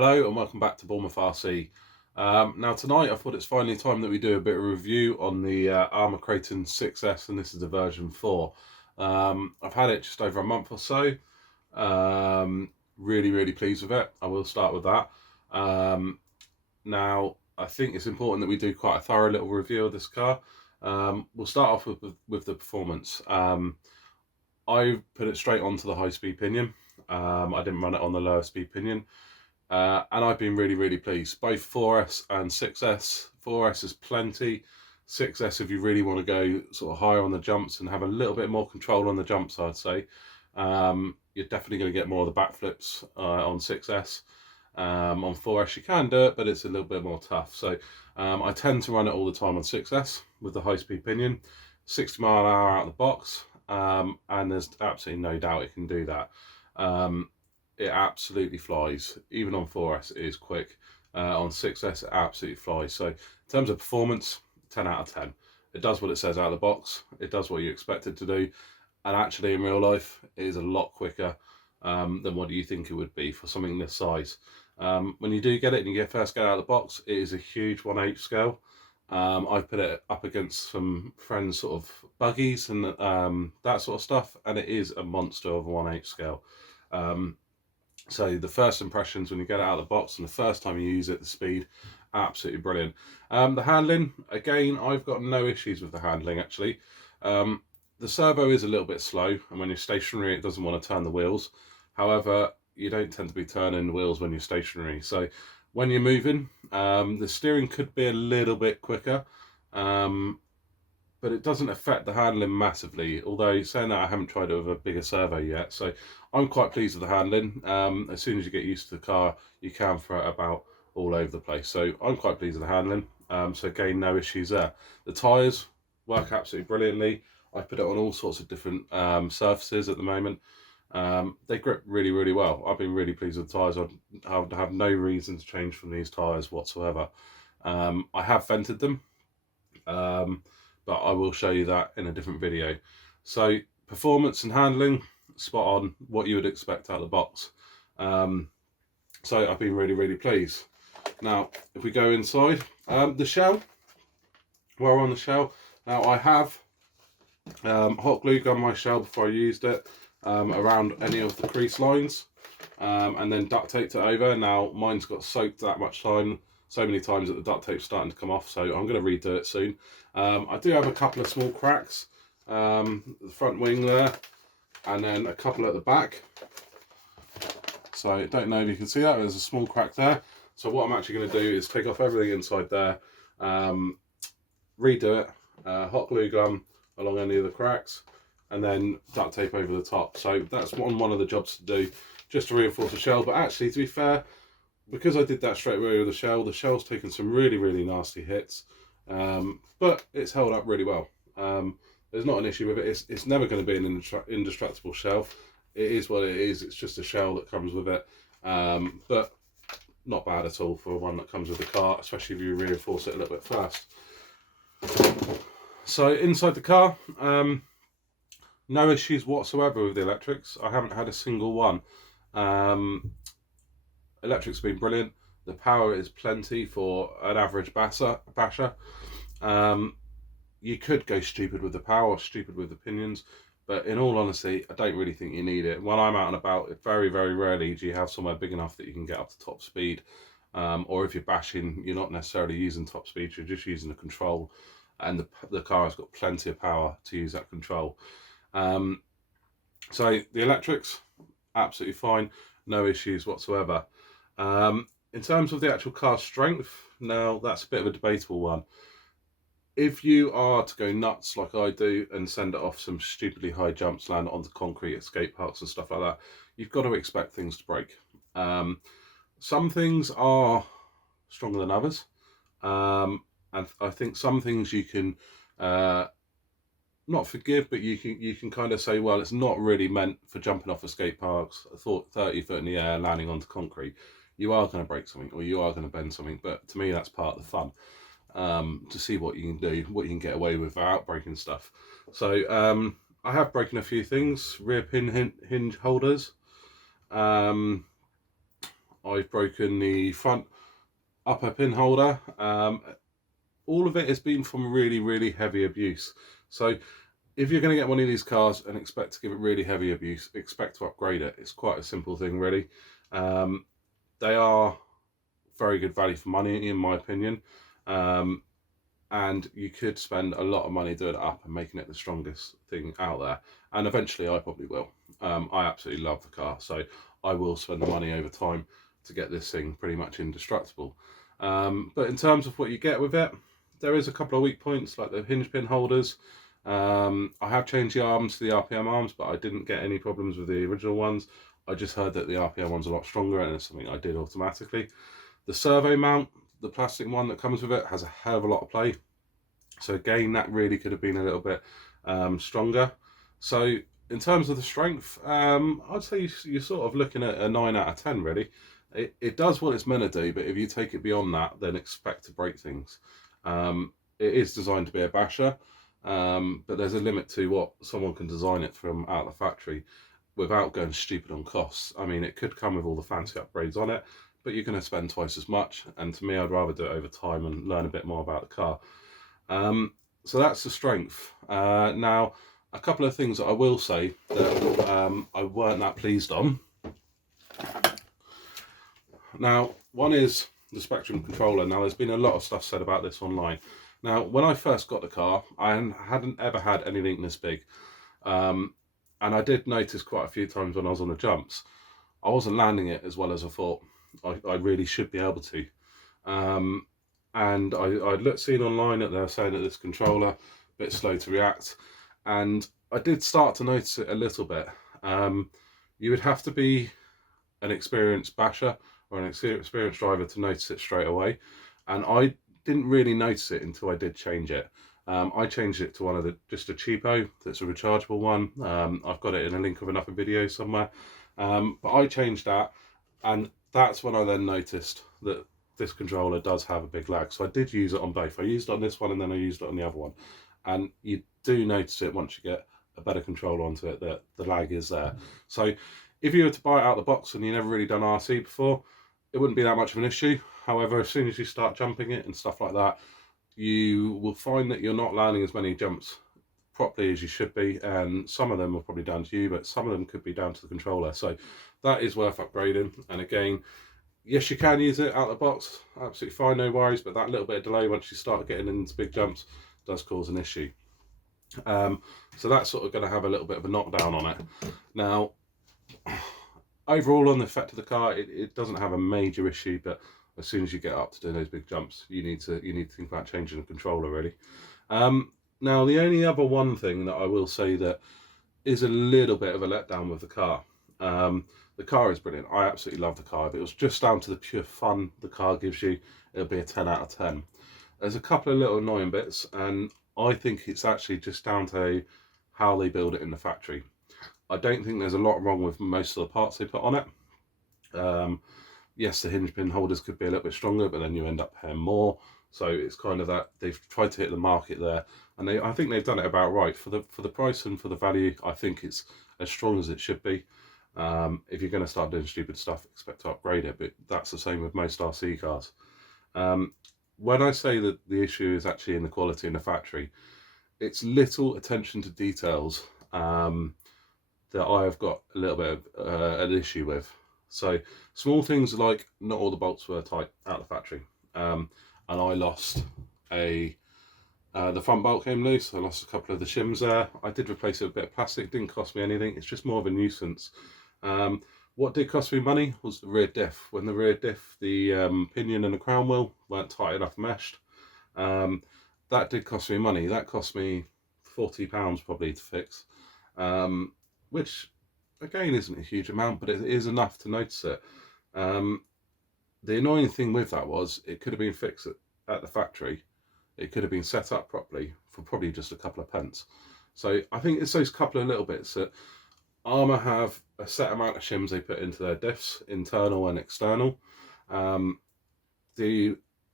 Hello and welcome back to Bournemouth RC. Now tonight I thought it's finally time that we do a bit of review on the Arrma Kraton 6S, and this is the version 4. I've had it just over a month or so. Really pleased with it. I will start with that. Now I think it's important that we do quite a thorough little review of this car. We'll start off with the performance. I put it straight onto the high speed pinion. I didn't run it on the lower speed pinion. And I've been really pleased. Both 4S and 6S. 4S is plenty. 6S if you really want to go sort of higher on the jumps and have a little bit more control on the jumps, I'd say. You're definitely going to get more of the backflips on 6S. On 4S you can do it, but it's a little bit more tough. So I tend to run it all the time on 6S with the high speed pinion. 60 mile an hour out of the box, and there's absolutely no doubt it can do that. It absolutely flies. Even on 4S it is quick. On 6S it absolutely flies. So in terms of performance, 10 out of 10. It does what it says out of the box. It does what you expect it to do. And actually in real life it is a lot quicker than what you think it would be for something this size. When you do get it and you first get out of the box, it is a huge 1/8 scale. I've put it up against some friends' sort of buggies and that sort of stuff, and it is a monster of a 1/8 scale. So the first impressions when you get it out of the box and the first time you use it, the speed, absolutely brilliant. The handling, again, I've got no issues with the handling actually. The servo is a little bit slow, and when you're stationary it doesn't want to turn the wheels. However, you don't tend to be turning the wheels when you're stationary. So when you're moving, the steering could be a little bit quicker, but it doesn't affect the handling massively. Although saying that, I haven't tried it with a bigger servo yet, so I'm quite pleased with the handling. As soon as you get used to the car, you can throw it about all over the place. So I'm quite pleased with the handling. So again, no issues there. The tyres work absolutely brilliantly. I put it on all sorts of different surfaces at the moment. They grip really well. I've been really pleased with the tyres. I have no reason to change from these tyres whatsoever. I have vented them, but I will show you that in a different video. So performance and handling, spot on, what you would expect out of the box. So I've been really pleased. Now if we go inside, the shell, while we're on the shell, now I have hot glue gun my shell before I used it around any of the crease lines, and then duct taped it over. Now mine's got soaked that much time, so many times that the duct tape's starting to come off, so I'm going to redo it soon. I do have a couple of small cracks, the front wing there, and then a couple at the back. So I don't know if you can see that, there's a small crack there. So what I'm actually going to do is take off everything inside there, redo it, hot glue gun along any of the cracks, and then duct tape over the top. So that's one of the jobs to do, just to reinforce the shell. But actually, to be fair, because I did that straight away with the shell's taken some really nasty hits, but it's held up really well. There's not an issue with it. It's never going to be an indestructible shell. It is what it is. It's just a shell that comes with it, but not bad at all for one that comes with the car, especially if you reinforce it a little bit first. So inside the car, no issues whatsoever with the electrics. I haven't had a single one. Electrics have been brilliant. The power is plenty for an average basher. You could go stupid with the power or stupid with the pinions, but in all honesty, I don't really think you need it. When I'm out and about, very rarely do you have somewhere big enough that you can get up to top speed. Or if you're bashing, you're not necessarily using top speed, you're just using the control, and the car has got plenty of power to use that control. So the electrics, absolutely fine, no issues whatsoever. In terms of the actual car strength, now that's a bit of a debatable one. If you are to go nuts like I do and send it off some stupidly high jumps, land onto concrete at skate parks and stuff like that, you've got to expect things to break. Some things are stronger than others, and I think some things you can not forgive, but you can kind of say, well, it's not really meant for jumping off of skate parks. I thought 30 foot in the air, landing onto concrete. You are going to break something, or you are going to bend something, but to me that's part of the fun, to see what you can do, what you can get away with without breaking stuff. So I have broken a few things, rear pin hinge holders on I've broken the front upper pin holder. All of it has been from really heavy abuse. So if you're going to get one of these cars and expect to give it really heavy abuse, expect to upgrade it. It's quite a simple thing, really. They are very good value for money, in my opinion. And you could spend a lot of money doing it up and making it the strongest thing out there. And eventually I probably will. I absolutely love the car, so I will spend the money over time to get this thing pretty much indestructible. But in terms of what you get with it, there is a couple of weak points, like the hinge pin holders. I have changed the arms to the RPM arms, but I didn't get any problems with the original ones. I just heard that the RPM one's a lot stronger, and it's something I did automatically. The servo mount, the plastic one that comes with it, has a hell of a lot of play. So again, that really could have been a little bit stronger. So in terms of the strength, I'd say you're sort of looking at a 9 out of 10, really. It does what it's meant to do, but if you take it beyond that, then expect to break things. It is designed to be a basher, but there's a limit to what someone can design it from out of the factory without going stupid on costs. I mean, it could come with all the fancy upgrades on it, but you're going to spend twice as much, and to me, I'd rather do it over time and learn a bit more about the car. So that's the strength. Now, a couple of things that I will say that I weren't that pleased on. Now, one is the Spectrum controller. Now, there's been a lot of stuff said about this online. Now, when I first got the car, I hadn't ever had anything this big. And I did notice quite a few times when I was on the jumps, I wasn't landing it as well as I thought I really should be able to. And I'd seen online that they were saying that this controller, a bit slow to react. And I did start to notice it a little bit. You would have to be an experienced basher or an experienced driver to notice it straight away. And I didn't really notice it until I did change it. I changed it to just a cheapo, that's a rechargeable one. I've got it in a link of another video somewhere. But I changed that, and that's when I then noticed that this controller does have a big lag. So I did use it on both. I used it on this one and then I used it on the other one. And you do notice it once you get a better controller onto it, that the lag is there. So if you were to buy it out of the box and you've never really done RC before, it wouldn't be that much of an issue. However, as soon as you start jumping it and stuff like that, you will find that you're not landing as many jumps properly as you should be, and some of them are probably down to you, but some of them could be down to the controller. So that is worth upgrading. And again, yes, you can use it out of the box, absolutely fine, no worries, but that little bit of delay once you start getting into big jumps does cause an issue. So that's sort of going to have a little bit of a knockdown on it. Now, overall on the effect of the car, it doesn't have a major issue, but as soon as you get up to doing those big jumps, you need to think about changing the controller, really. Now, the only other one thing that I will say that is a little bit of a letdown with the car. The car is brilliant. I absolutely love the car. If it was just down to the pure fun the car gives you, it'll be a 10 out of 10. There's a couple of little annoying bits, and I think it's actually just down to how they build it in the factory. I don't think there's a lot wrong with most of the parts they put on it. Yes, the hinge pin holders could be a little bit stronger, but then you end up paying more. So it's kind of that they've tried to hit the market there, and I think they've done it about right for the price and for the value. I think it's as strong as it should be. If you're going to start doing stupid stuff, expect to upgrade it, but that's the same with most RC cars. When I say that the issue is actually in the quality in the factory, it's little attention to details that I have got a little bit of an issue with. So small things like not all the bolts were tight out of the factory, and I lost the front bolt came loose. I lost a couple of the shims there. I did replace it with a bit of plastic. It didn't cost me anything. It's just more of a nuisance. What did cost me money was the rear diff. When the rear diff, the pinion and the crown wheel weren't tight enough meshed, that did cost me money. That cost me £40 probably to fix, which again isn't a huge amount, but it is enough to notice it. The annoying thing with that was it could have been fixed at the factory. It could have been set up properly for probably just a couple of pence. So I think it's those couple of little bits that Arrma have a set amount of shims they put into their diffs, internal and external.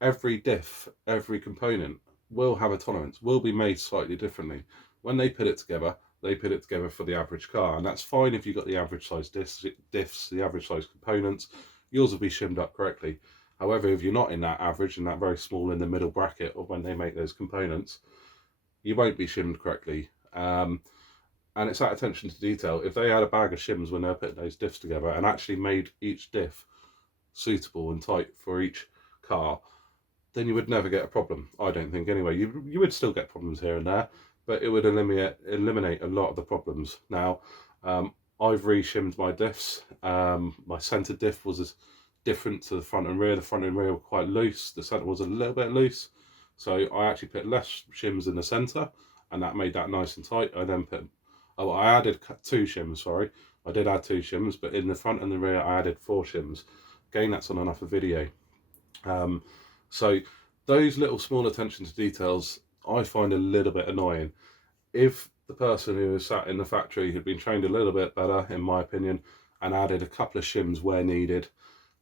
Every diff, every component will have a tolerance, will be made slightly differently. When they put it together, they put it together for the average car, and that's fine if you've got the average size diffs, the average size components. yours will be shimmed up correctly. However, if you're not in that average, in that very small in the middle bracket of when they make those components, you won't be shimmed correctly. And it's that attention to detail. If they had a bag of shims when they're putting those diffs together and actually made each diff suitable and tight for each car, then you would never get a problem, I don't think anyway. You would still get problems here and there, but it would eliminate a lot of the problems. Now, I've re-shimmed my diffs. My centre diff was different to the front and rear. The front and rear were quite loose. The centre was a little bit loose. So I actually put less shims in the centre, and that made that nice and tight. I then I added 2 shims, sorry. I did add 2 shims, but in the front and the rear I added 4 shims. Again, that's on another video. So those little small attention to details I find a little bit annoying. If the person who was sat in the factory had been trained a little bit better, in my opinion, and added a couple of shims where needed,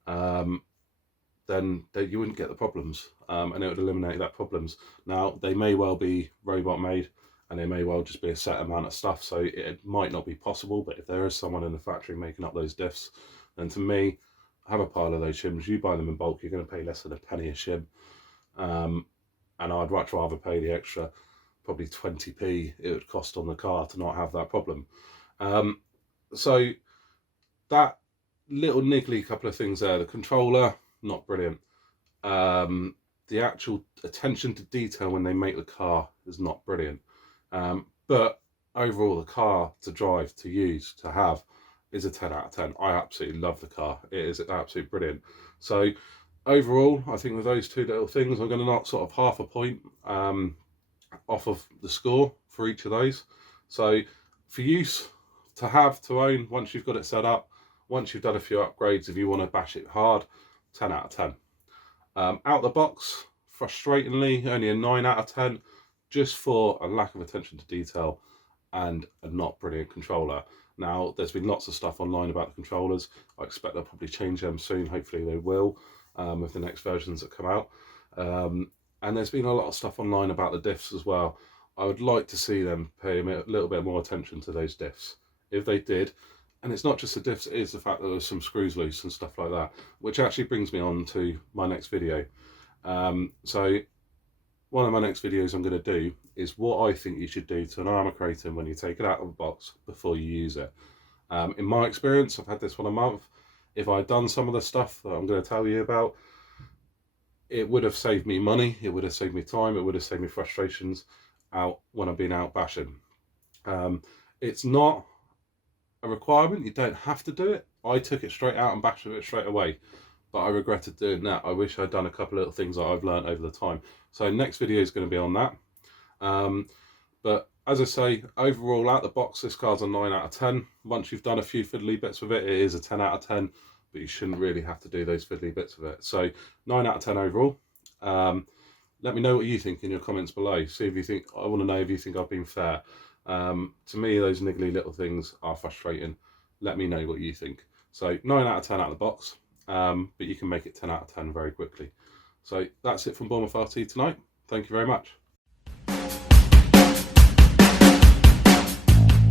then you wouldn't get the problems, and it would eliminate that problems. Now, they may well be robot made, and they may well just be a set amount of stuff, so it might not be possible, but if there is someone in the factory making up those diffs, then to me, have a pile of those shims. You buy them in bulk, you're going to pay less than a penny a shim, and I'd much rather pay the extra, probably 20p it would cost on the car to not have that problem. So that little niggly couple of things there. The controller, not brilliant. The actual attention to detail when they make the car is not brilliant. But overall, the car to drive, to use, to have is a 10 out of 10. I absolutely love the car. It is absolutely brilliant. So overall, I think with those 2 little things, I'm going to knock sort of half a point off of the score for each of those. So for use, to have, to own, once you've got it set up, once you've done a few upgrades, if you want to bash it hard, 10 out of 10. Out the box, frustratingly, only a 9 out of 10, just for a lack of attention to detail and a not brilliant controller. Now, there's been lots of stuff online about the controllers. I expect they'll probably change them soon. Hopefully they will, with the next versions that come out. And there's been a lot of stuff online about the diffs as well. I would like to see them pay a little bit more attention to those diffs. If they did, and it's not just the diffs, it is the fact that there's some screws loose and stuff like that, which actually brings me on to my next video. So one of my next videos I'm going to do is what I think you should do to an Arrma Kraton when you take it out of the box before you use it. In my experience, I've had this one a month. If I'd done some of the stuff that I'm going to tell you about, it would have saved me money, it would have saved me time, it would have saved me frustrations out when I've been out bashing. It's not a requirement, you don't have to do it. I took it straight out and bashed it straight away, but I regretted doing that. I wish I'd done a couple of little things that I've learned over the time. So next video is going to be on that. But as I say, overall out the box, this car's a 9 out of 10. Once you've done a few fiddly bits with it, it is a 10 out of 10, but you shouldn't really have to do those fiddly bits with it. So 9 out of 10 overall. Let me know what you think in your comments below. See if you think, I want to know if you think I've been fair. To me, those niggly little things are frustrating. Let me know what you think. So 9 out of 10 out of the box, but you can make it 10 out of 10 very quickly. So that's it from Bournemouth RT tonight. Thank you very much.